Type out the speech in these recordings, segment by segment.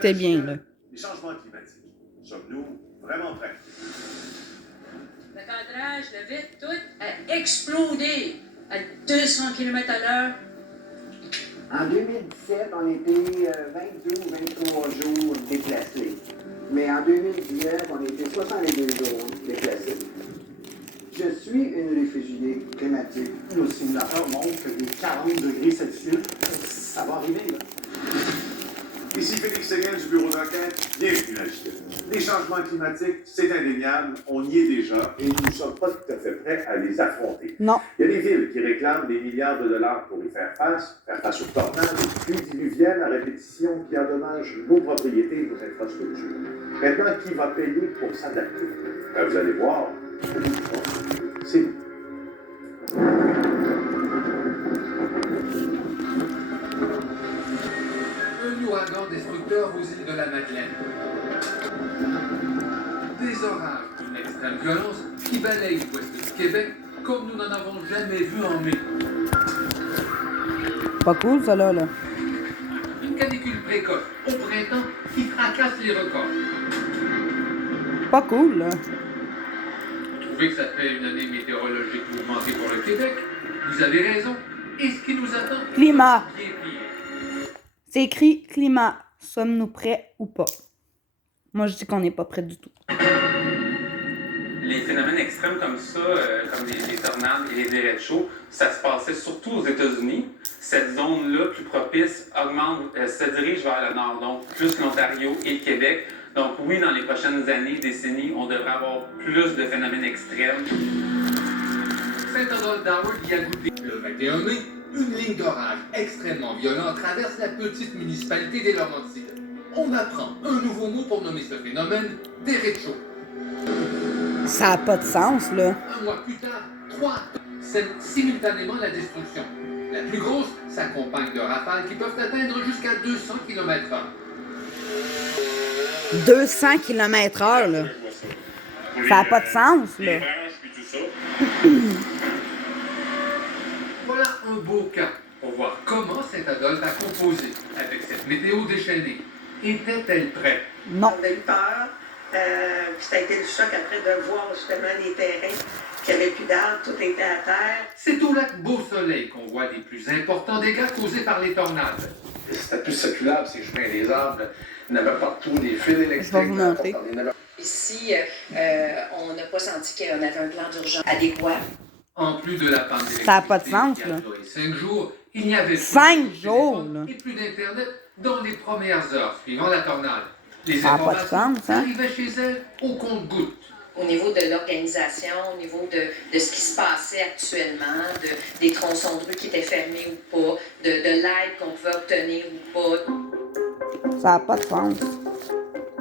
écoutait bien, là. Les changements climatiques. Sommes-nous vraiment prêts? Le cadrage, le vide, tout a explosé à 200 km/h. En 2017, on était 22 ou 23 jours déplacés. Mais en 2019, on était 62 jours déplacés. Je suis une réfugiée climatique. Nos simulateurs montrent que les 40 degrés Celsius, ça va arriver, là. Ici Félix Séguin du bureau d'enquête. Bienvenue à JT. Les changements climatiques, c'est indéniable, on y est déjà et nous ne sommes pas tout à fait prêts à les affronter. Non. Il y a des villes qui réclament des milliards de dollars pour y faire face aux tornades, aux pluies diluviennes à répétition qui endommagent nos propriétés et nos infrastructures. Maintenant, qui va payer pour s'adapter? Ben, vous allez voir, c'est nous. Un ouragan destructeur aux îles de la Madeleine. Des orages d'une extrême violence qui balayent l'ouest du Québec comme nous n'en avons jamais vu en mai. Pas cool, ça, là. Une canicule précoce au printemps qui fracasse les records. Pas cool, là. Vous trouvez que ça fait une année météorologique mouvementée pour le Québec? Vous avez raison. Et ce qui nous attend? Climat. Bien pire. C'est écrit climat. Sommes-nous prêts ou pas? Moi, je dis qu'on n'est pas prêts du tout. Les phénomènes extrêmes comme ça, comme les tornades et les dérêts chauds, ça se passait surtout aux États-Unis. Cette zone-là, plus propice, augmente, se dirige vers le nord, donc plus l'Ontario et le Québec. Donc oui, dans les prochaines années, décennies, on devrait avoir plus de phénomènes extrêmes. Saint-Adolphe d'Howard y a goûté. Le 21 mai, une ligne d'orage extrêmement violente traverse la petite municipalité des Laurentides. On apprend un nouveau mot pour nommer ce phénomène, dérecho. Ça n'a pas de sens, là. Un mois plus tard, 3 scènent simultanément la destruction. La plus grosse s'accompagne de rafales qui peuvent atteindre jusqu'à 200 km/h. 200 km/h, là. Ça n'a pas de sens, là. Voilà un beau cas pour voir comment Saint-Adolphe a composé avec cette météo déchaînée. Était-elle prête? Non. On a eu peur. Puis ça a été le choc après de voir justement les terrains qui n'avaient plus d'arbres, tout était à terre. C'est au lac Beau-Soleil qu'on voit les plus importants dégâts causés par les tornades. C'était plus circulable, ces chemins, les arbres. Il y en avait partout, des fils électriques. Je vais vous montrer. Ici, on n'a pas senti qu'on avait un plan d'urgence adéquat. En plus de la panne d'électricité Ça n'a pas de sens, qui a là. duré 5 jours, il n'y avait plus 5 de jours, téléphone là. et plus d'Internet dans les premières heures suivant la tornade. Les Ça n'a pas de informations sens, hein? arrivaient chez elle au compte-gouttes. Au niveau de l'organisation, au niveau de ce qui se passait actuellement, des tronçons de rue qui étaient fermés ou pas, de l'aide qu'on pouvait obtenir ou pas. Ça n'a pas de sens.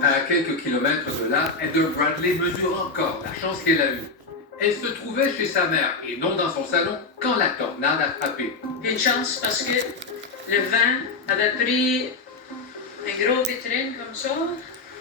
À quelques kilomètres de là, Heather Bradley mesure encore la chance qu'elle a eue. Elle se trouvait chez sa mère et non dans son salon quand la tornade a frappé. Une chance parce que le vent avait pris une grosse vitrine comme ça.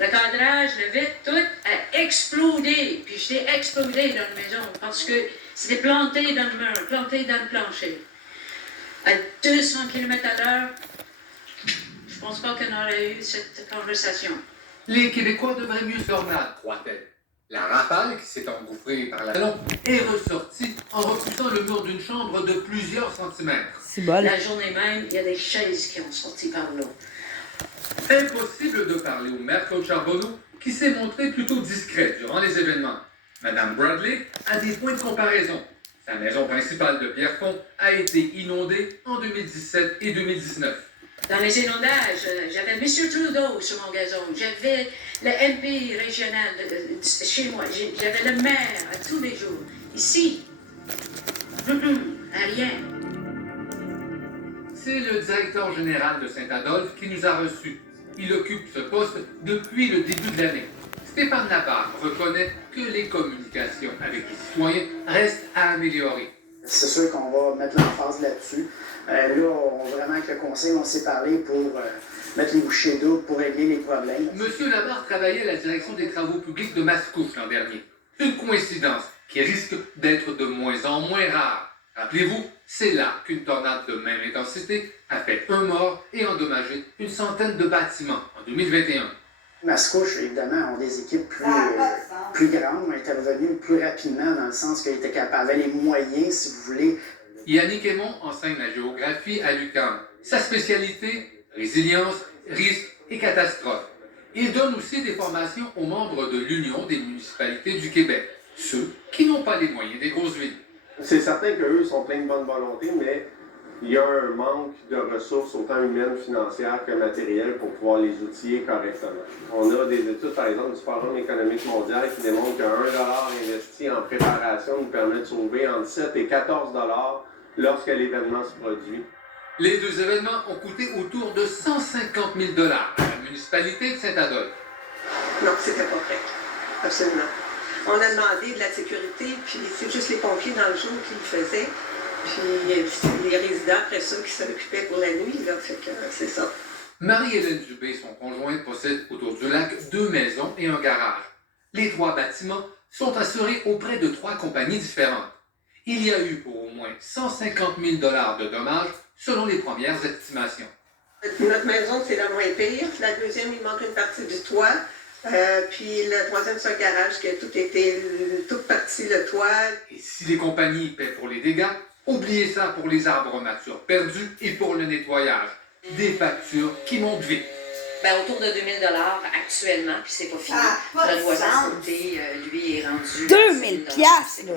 Le cadrage, le vitre, tout a explosé. Puis j'étais explosé dans la maison parce que c'était planté dans le mur, planté dans le plancher. À 200 km/h, je pense pas qu'on aurait eu cette conversation. Les Québécois devraient mieux se tornade, croit-elle. La rafale, qui s'est engouffrée par la salon, est ressortie en repoussant le mur d'une chambre de plusieurs centimètres. C'est bol. La journée même, il y a des chaises qui ont sorti par là. Impossible de parler au maire Claude Charbonneau, qui s'est montré plutôt discret durant les événements. Madame Bradley a des points de comparaison. Sa maison principale de Pierrefonds a été inondée en 2017 et 2019. Dans les inondages, j'avais M. Trudeau sur mon gazon, j'avais le MP régional chez moi, j'avais le maire à tous les jours. Ici, rien. C'est le directeur général de Saint-Adolphe qui nous a reçus. Il occupe ce poste depuis le début de l'année. Stéphane Labarre reconnaît que les communications avec les citoyens restent à améliorer. C'est sûr qu'on va mettre l'emphase là-dessus. Là, vraiment, avec le conseil, on s'est parlé pour mettre les bouchées doubles pour régler les problèmes. Monsieur Labarre travaillait à la direction des travaux publics de Mascouche l'an dernier. Une coïncidence qui risque d'être de moins en moins rare. Rappelez-vous, c'est là qu'une tornade de même intensité a fait un mort et endommagé une centaine de bâtiments en en 2021. Mascouche, évidemment, ont des équipes plus grandes, ont intervenu plus rapidement dans le sens qu'ils étaient capables, avaient les moyens, si vous voulez. Yannick Aymon enseigne la géographie à l'UQAM. Sa spécialité, résilience, risques et catastrophes. Il donne aussi des formations aux membres de l'Union des municipalités du Québec, ceux qui n'ont pas les moyens des grosses villes. C'est certain qu'eux sont pleins de bonne volonté, mais il y a un manque de ressources, autant humaines, financières que matérielles, pour pouvoir les outiller correctement. On a des études, par exemple, du Forum économique mondial qui démontrent qu'1 $ investi en préparation nous permet de sauver entre 7 et 14 $ lorsque l'événement se produit. Les deux événements ont coûté autour de 150 000 $ à la municipalité de Saint-Adolphe. Non, c'était pas prêt. Absolument. On a demandé de la sécurité, puis c'est juste les pompiers dans le jour qui le faisaient. Puis c'est les résidents après ça qui s'occupaient pour la nuit, là. Fait que c'est ça. Marie-Hélène Dubé et son conjoint possèdent autour du lac 2 maisons et un garage. Les 3 bâtiments sont assurés auprès de 3 compagnies différentes. Il y a eu pour au moins 150 000 $ de dommages selon les premières estimations. Notre maison, c'est la moins pire. La deuxième, il manque une partie du toit. Puis le troisième, c'est un garage qui a toute partie le toit. Et si les compagnies paient pour les dégâts, oubliez ça pour les arbres matures perdus et pour le nettoyage. Des factures qui montent vite. Ben, autour de 2 000 $ actuellement, puis c'est pas fini. Le voisin à côté, lui, est rendu... 2 000 piastres, là!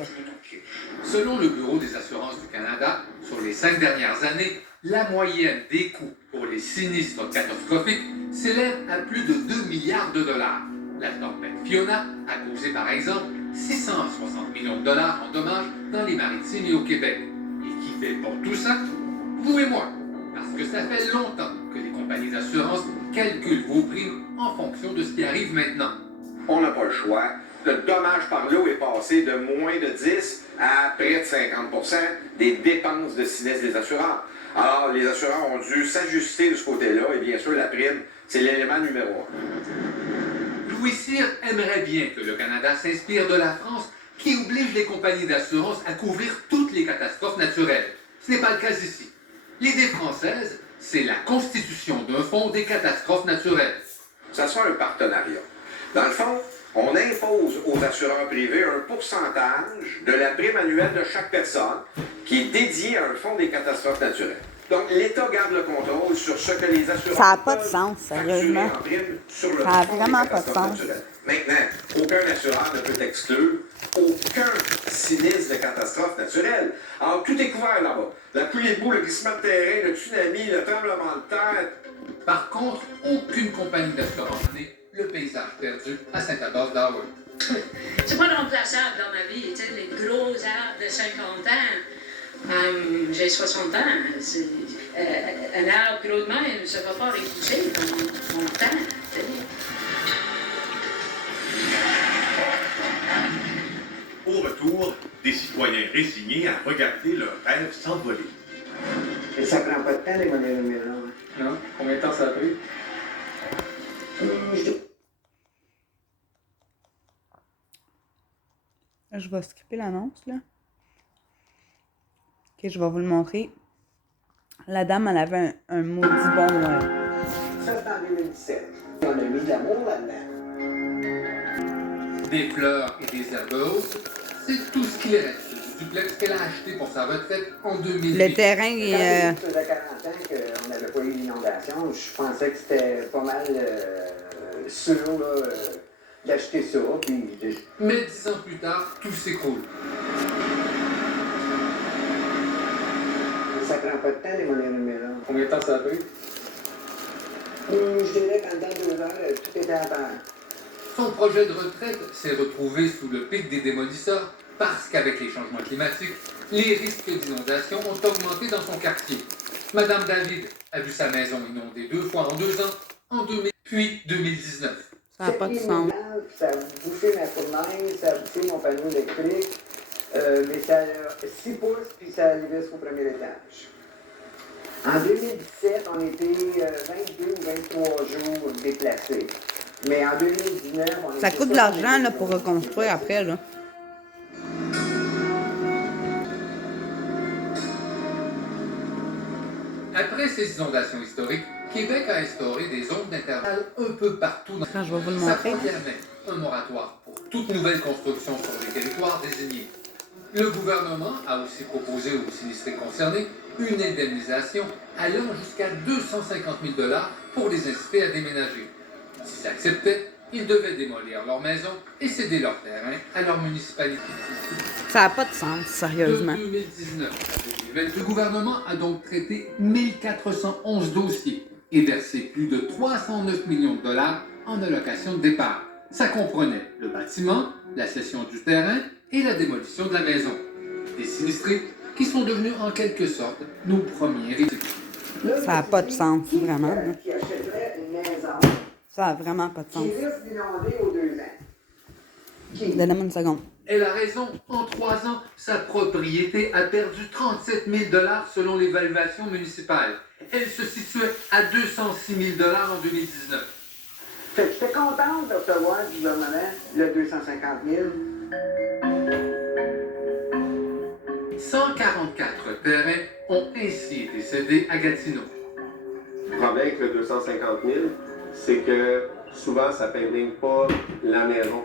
Selon le Bureau des assurances du Canada, sur les 5 dernières années, la moyenne des coûts pour les sinistres catastrophiques s'élève à plus de 2 milliards $. La tempête Fiona a causé par exemple 660 millions de $ en dommages dans les maritimes et au Québec. Et qui fait pour tout ça? Vous et moi. Parce que ça fait longtemps que les compagnies d'assurance calculent vos primes en fonction de ce qui arrive maintenant. On n'a pas le choix. Le dommage par l'eau est passé de moins de 10 à près de 50% des dépenses de sinistre des assureurs. Alors, les assureurs ont dû s'ajuster de ce côté-là, et bien sûr, la prime, c'est l'élément numéro 1. Louis Cyr aimerait bien que le Canada s'inspire de la France, qui oblige les compagnies d'assurance à couvrir toutes les catastrophes naturelles. Ce n'est pas le cas ici. L'idée française, c'est la constitution d'un fonds des catastrophes naturelles. Ça sera un partenariat. Dans le fond, on impose aux assureurs privés un pourcentage de la prime annuelle de chaque personne qui est dédiée à un fonds des catastrophes naturelles. Donc, l'État garde le contrôle sur ce que les assureurs Ça n'a pas de sens, sérieusement. en prime sur le Ça n'a fonds vraiment des pas de catastrophes sens. naturelles. Maintenant, aucun assureur ne peut exclure aucun sinistre de catastrophe naturelle. Alors, tout est couvert là-bas. La pluie de boue, le glissement de terrain, le tsunami, le tremblement de terre. Par contre, aucune compagnie d'assurance n'est le paysage perdu à Saint-Adolphe d'Hawaï. C'est pas remplaçable dans ma vie, tu sais, les gros arbres de 50 ans. J'ai 60 ans. Un arbre gros de même ne se va pas repousser dans mon temps. Tu sais. Au retour, des citoyens résignés à regarder leurs rêves s'envoler. Et ça prend pas de temps, les monnaies numériques. Non? Combien de temps ça a pris? Je vais skipper l'annonce, là. Ok, je vais vous le montrer. La dame, elle avait un maudit bon... Ça, c'est en 2017. On a mis de l'amour là-dedans. Des fleurs et des herbes hautes, c'est tout ce qu'il reste du duplex qu'elle a acheté pour sa retraite en 2008. Le terrain est... Ça faisait 40 ans qu'on n'avait pas eu d'inondation. Je pensais que c'était pas mal sûr là, d'acheter ça. Puis Mais 10 ans plus tard, tout s'écroule. Ça prend pas de temps, les monnaies numériques. Combien de temps ça a pris? Je dirais qu'en dedans de 2 heures, tout était à terre. Son projet de retraite s'est retrouvé sous le pic des démolisseurs parce qu'avec les changements climatiques, les risques d'inondation ont augmenté dans son quartier. Madame David a vu sa maison inondée 2 fois en 2 ans, en 2000 puis 2019. Ça n'a pas de sens. Ça a bouffé ma fournaise, ça a bouffé mon panneau électrique. Mais ça a 6 pouces, puis ça arrivait jusqu'au premier étage. En 2017, on était 22 ou 23 jours déplacés. Mais en 2019, on était... Ça coûte de l'argent là, pour reconstruire après, là. Après ces inondations historiques, Québec a instauré des zones d'intervalle un peu partout dans Quand je vais vous le Ça montrer. contiendrait un moratoire pour toute nouvelle construction sur les territoires désignés. Le gouvernement a aussi proposé aux sinistrés concernés une indemnisation allant jusqu'à 250 000 $ pour les inciter à déménager. S'ils acceptaient, ils devaient démolir leur maison et céder leur terrain à leur municipalité. Ça n'a pas de sens, sérieusement. De 2019 à 2020, le gouvernement a donc traité 1411 dossiers et versé plus de 309 millions de $ en allocation de départ. Ça comprenait le bâtiment, la cession du terrain et la démolition de la maison. Des sinistrés qui sont devenus en quelque sorte nos premiers héritiers. Ça n'a pas de sens, vraiment. Qui achèterait une maison Ça n'a vraiment pas de sens. qui risque d'inonder aux 2 ans. Donnez-moi une seconde. Elle a raison, en 3 ans, sa propriété a perdu 37 000 $ selon l'évaluation municipale. Elle se situait à 206 000 $ en 2019. Fait que j'étais contente de recevoir du gouvernement le 250 000. 144 terrains ont ainsi été cédés à Gatineau. Le problème avec le 250 000, c'est que souvent, ça ne paye pas la maison.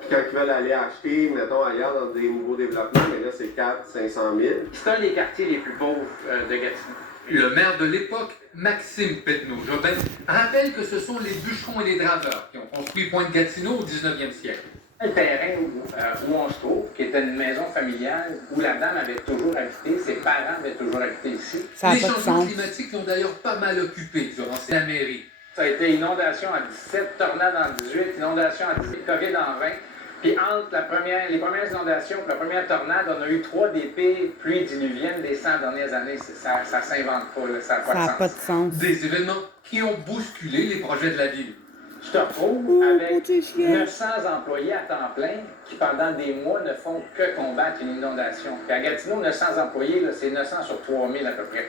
Puis quand ils veulent aller acheter, mettons, ailleurs dans des nouveaux développements, mais là, c'est 400 000 à 500 000. C'est un des quartiers les plus pauvres de Gatineau. Le maire de l'époque, Maxime Petneau-Jobin, rappelle que ce sont les bûcherons et les draveurs qui ont construit Pointe-Gatineau au 19e siècle. Le terrain où on se trouve, qui était une maison familiale où la dame avait toujours habité, ses parents avaient toujours habité ici. Ça n'a Les pas de changements sens. climatiques ont d'ailleurs pas mal occupé durant la mairie. Ça a été inondation en 17, tornade en 18, inondation en 18, COVID en 20. Puis entre les premières inondations et la première tornade, on a eu 3 des pires pluies diluviennes des 100 dernières années. Ça ne s'invente pas, là, ça n'a Ça n'a pas pas de sens. de sens. Des événements qui ont bousculé les projets de la ville. Je te retrouve avec petit chien. 900 employés à temps plein qui, pendant des mois, ne font que combattre une inondation. Puis à Gatineau, 900 employés, là, c'est 900 sur 3000 à peu près.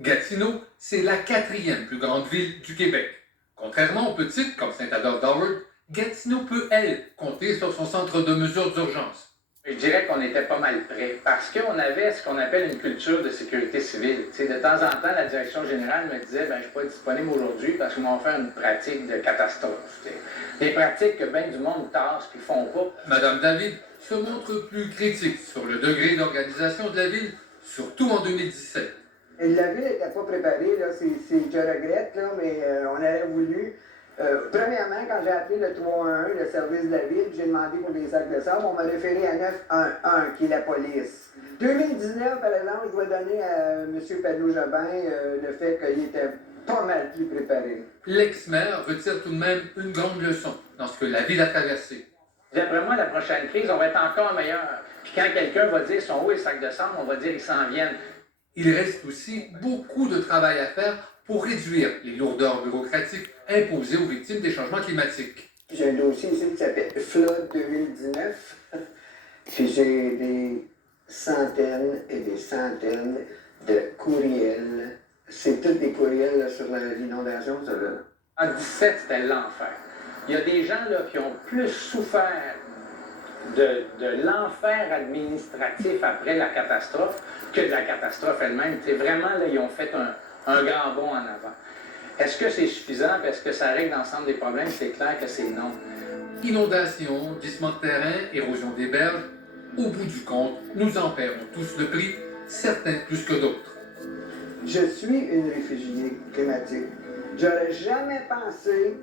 Gatineau, c'est la 4e plus grande ville du Québec. Contrairement aux petites comme Saint-Adolphe-d'Howard, Gatineau peut, elle, compter sur son centre de mesures d'urgence. Je dirais qu'on était pas mal prêts parce qu'on avait ce qu'on appelle une culture de sécurité civile. Tu sais, de temps en temps, la direction générale me disait « je ne suis pas disponible aujourd'hui parce qu'on va faire une pratique de catastrophe. » Des pratiques que bien du monde tasse puis font pas. Madame David se montre plus critique sur le degré d'organisation de la ville, surtout en 2017. Et la ville n'était pas préparée, là, je regrette, là, mais on avait voulu. Premièrement, quand j'ai appelé le 311, le service de la ville, j'ai demandé pour des sacs de sable, on m'a référé à 911, qui est la police. 2019, par exemple, je dois donner à M. Petneau-Jobin le fait qu'il était pas mal plus préparé. L'ex-maire retire tout de même une grande leçon dans ce que la ville a traversé. D'après moi, la prochaine crise, on va être encore meilleur. Puis quand quelqu'un va dire sont où les sacs de sable, on va dire ils s'en viennent. Il reste aussi beaucoup de travail à faire pour réduire les lourdeurs bureaucratiques imposées aux victimes des changements climatiques. J'ai un dossier ici qui s'appelle Flood 2019. Puis j'ai des centaines et des centaines de courriels. C'est tous des courriels là, sur l'inondation, ça là. En 17, c'était l'enfer. Il y a des gens là, qui ont plus souffert de l'enfer administratif après la catastrophe que de la catastrophe elle-même. C'est vraiment, là, ils ont fait un grand bond en avant. Est-ce que c'est suffisant? Est-ce que ça règle l'ensemble des problèmes? C'est clair que c'est non. Inondations, glissements de terrain, érosion des berges, au bout du compte, nous en paierons tous le prix, certains plus que d'autres. Je suis une réfugiée climatique. J'aurais jamais pensé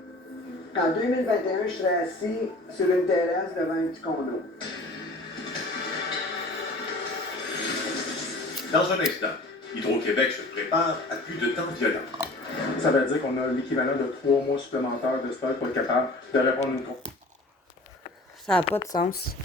qu'en 2021, je serais assis sur une terrasse devant un petit condo. Dans un instant, Hydro-Québec se prépare à plus de temps violent. Ça veut dire qu'on a l'équivalent de 3 mois supplémentaires de stock pour être capable de répondre à une course. Ça n'a pas de sens.